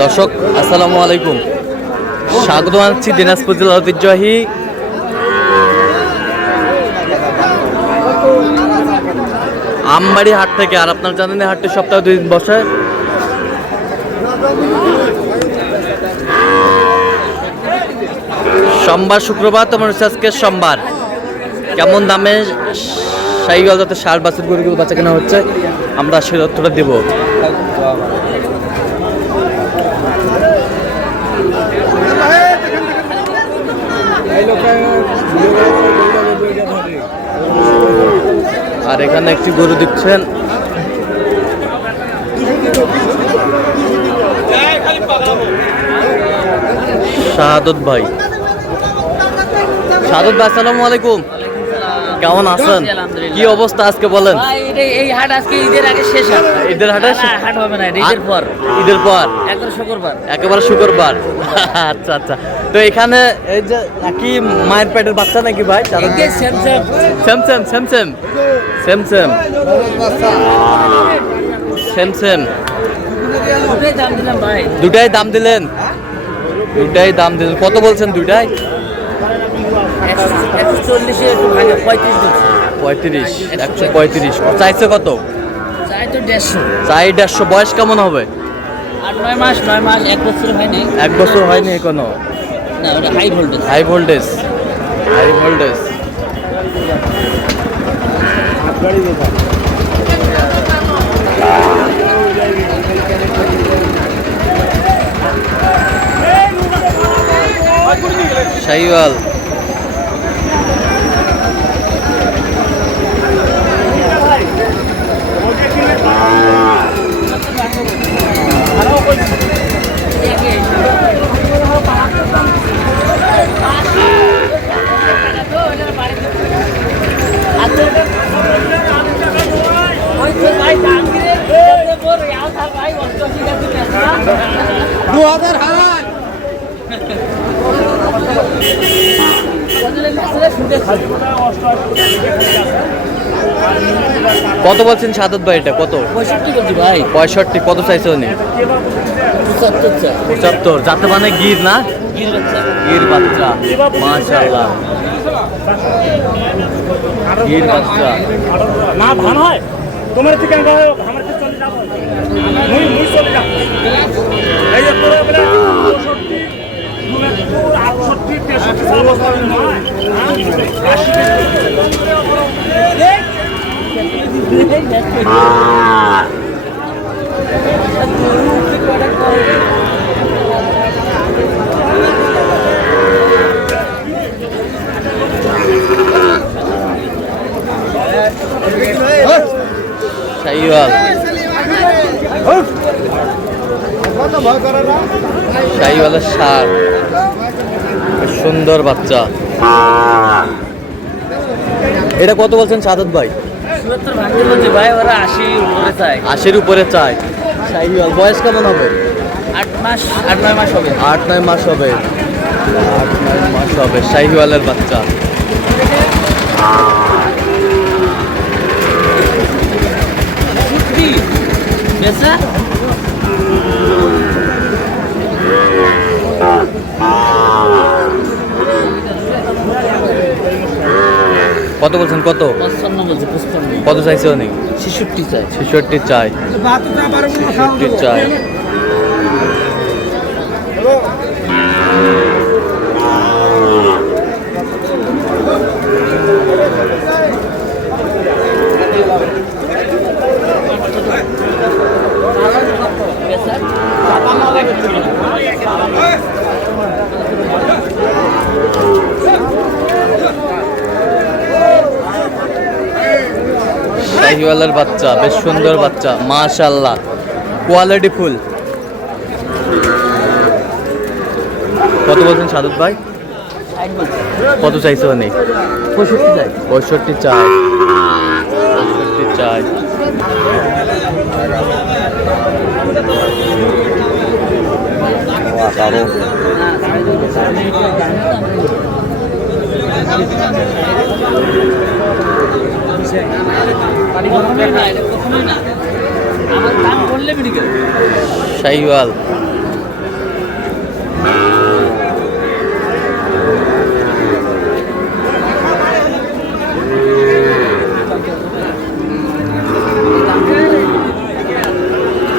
দর্শক আসসালামু আলাইকুম, স্বাগত জানাচ্ছি দিনাজপুর জেলার ঐতিহ্যবাহী আমবাড়ি হাট থেকে। আর আপনারা জানেন এই হাটটি সপ্তাহে 2 দিন বসে। সোমবার শুক্রবার, তোমার হচ্ছে আজকে সোমবার। কেমন দামে শাহিওয়াল যাতে ষাট বাছুর গরুগুলো বাচ্চা কেনা হচ্ছে আমরা সে তথ্যটা দেব। আর এখানে একটি গরু দিচ্ছেন শাহাদত ভাই। শাহাদত ভাই আসসালামু আলাইকুম, কেমন আছেন? কি অবস্থা আজকে বলেন? এই হাট আজকে ঈদের আগে শেষ হাট। ঈদের হাটে হাট হবে না, ঈদের পর। ঈদের পর শুক্রবার, একেবারে শুক্রবার। আচ্ছা আচ্ছা, তো এখানে এই যে নাকি মায়ের পেটের বাচ্চা নাকি ভাই? Same same same same same same same same দুটাই দাম দিলেন? দুটাই দাম দিলেন। কত বলছেন দুটাই? 35, 135। চাইছে কত? চাই 150। বয়স কেমন হবে? 9 মাস 1 বছর হয়নি। 1 বছর হয়নি এখনো? না, ওটা high voltage. High voltage, high voltage. Sahiwal কত বলছেন শাহাদত ভাই? এটা কত? 65 বলছি ভাই। 65। কত চাইছে উনি? 75। যাতে মানে গির না? গির বাচ্চা, মাশাআল্লাহ, গির বাচ্চা। না ধান হয় তোমার থেকে আমার থেকে চলে যাব মুই চলে যাব। এই যে তোরা বলে 65 68 63 বছর নয়। শাহিওয়াল, শাহিওয়ালের ষাঁড়, সুন্দর বাচ্চা। এটা কত বলছেন শাহাদত ভাই? 77 ভাঙতে বলছি ভাই, ওরা 80 উপরে চায়। 80-র উপরে চাই। শাহিওয়াল বয়স কেমন হবে? 8 মাস 8-9 মাস হবে। 8-9 মাস হবে। 8-9 মাস হবে শাহিওয়ালের বাচ্চা। বেচা কত বলছেন? কত? 55 বলছে। 55 কত চাইছে অনেক? 66 চায়। 66 চাই। 66 চাই। শাহিওয়ালের বাচ্চা, বেশ সুন্দর বাচ্চা, মাশাআল্লাহ, কোয়ালিটি ফুল। কত বলছেন শাহাদত ভাই? কত চাইছে অনেক? 65 চায়। 65 চাই। 65 চাই। আমার দাম করলে মেডিকেল শাহিওয়াল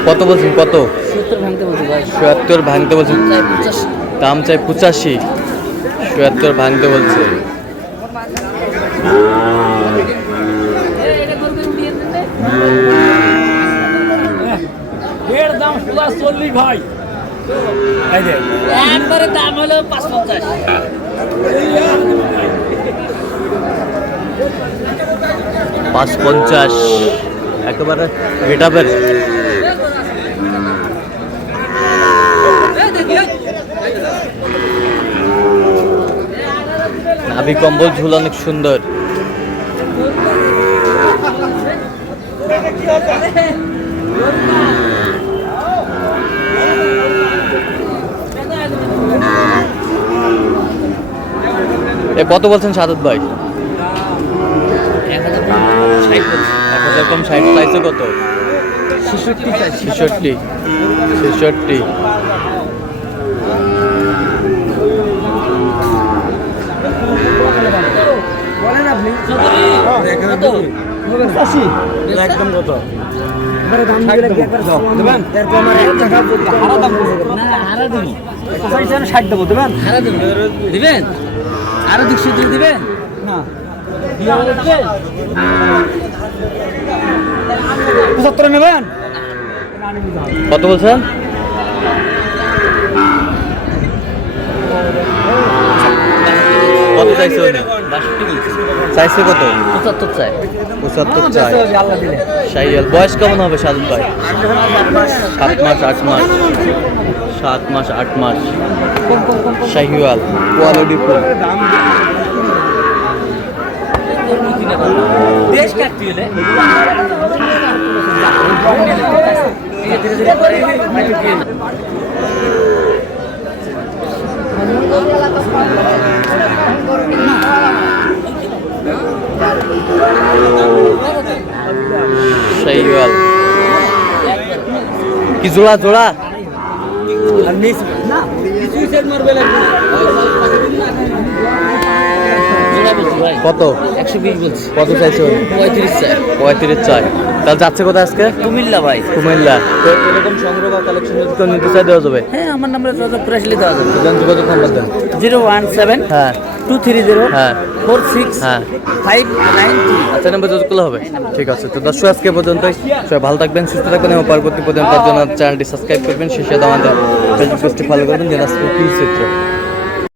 কত বলছেন কত 70 ভাঙতে বলছি ভাই ৭৭ ভাঙতে বলছেন 85 দাম চাই 85 ৭৭ ভাঙতে বলছে এর দাম পুরা 40 ভাই এই যে একবারে দাম হলো 550 ৫৫০ একেবারে গেটাপের নাভি কম্বল ঝুল অনেক সুন্দর এ কত বলছেন সাদত ভাই ১০০০ কম ৬০ চাইছে কত ৬৬ বলেন আপনি একদম কত দিবেন আরো 200 দিবেন না ৭৫ নেবেন কত বলছেন কত চাইছে উনি? 62 বলছি চাইছে কত 75 চাই ৭৫ চাই আল্লাহ দিলে শাহিয়াল বয়স কেমন হবে সাদত ভাই 7 মাস 8 মাস 7 মাস 8 মাস শাহিওয়াল কোয়ালিটি ফুল দেশ কাটতি হলে শাহিওয়াল কি জোড়া জোড়া কত 120 বলছি কত চাইছে উনি? 35 চাই 35 চাই তাহলে যাচ্ছে কোথায় আজকে কুমিল্লা ভাই কুমিল্লা তো এরকম সংগ্রহ বা কালেকশন যদি কেউ নিতে চাই দেওয়া যাবে হ্যাঁ আমার নাম্বারে যোগাযোগ করে আসলে দেওয়া যাবে যোগাযোগ নাম্বার দেন 017 হ্যাঁ 230 হ্যাঁ 46 হ্যাঁ 592 আচ্ছা নাম্বার যোগাযোগ করলে হবে ঠিক আছে তো দর্শক আজকে পর্যন্তই সবাই ভালো থাকবেন সুস্থ থাকবেন এবং পরবর্তী পর্যন্ত জন্য চ্যানেলটি সাবস্ক্রাইব করবেন শেষে আমাদের ফেসবুক পেজটি ফলো করবেন জেনারেল চিত্র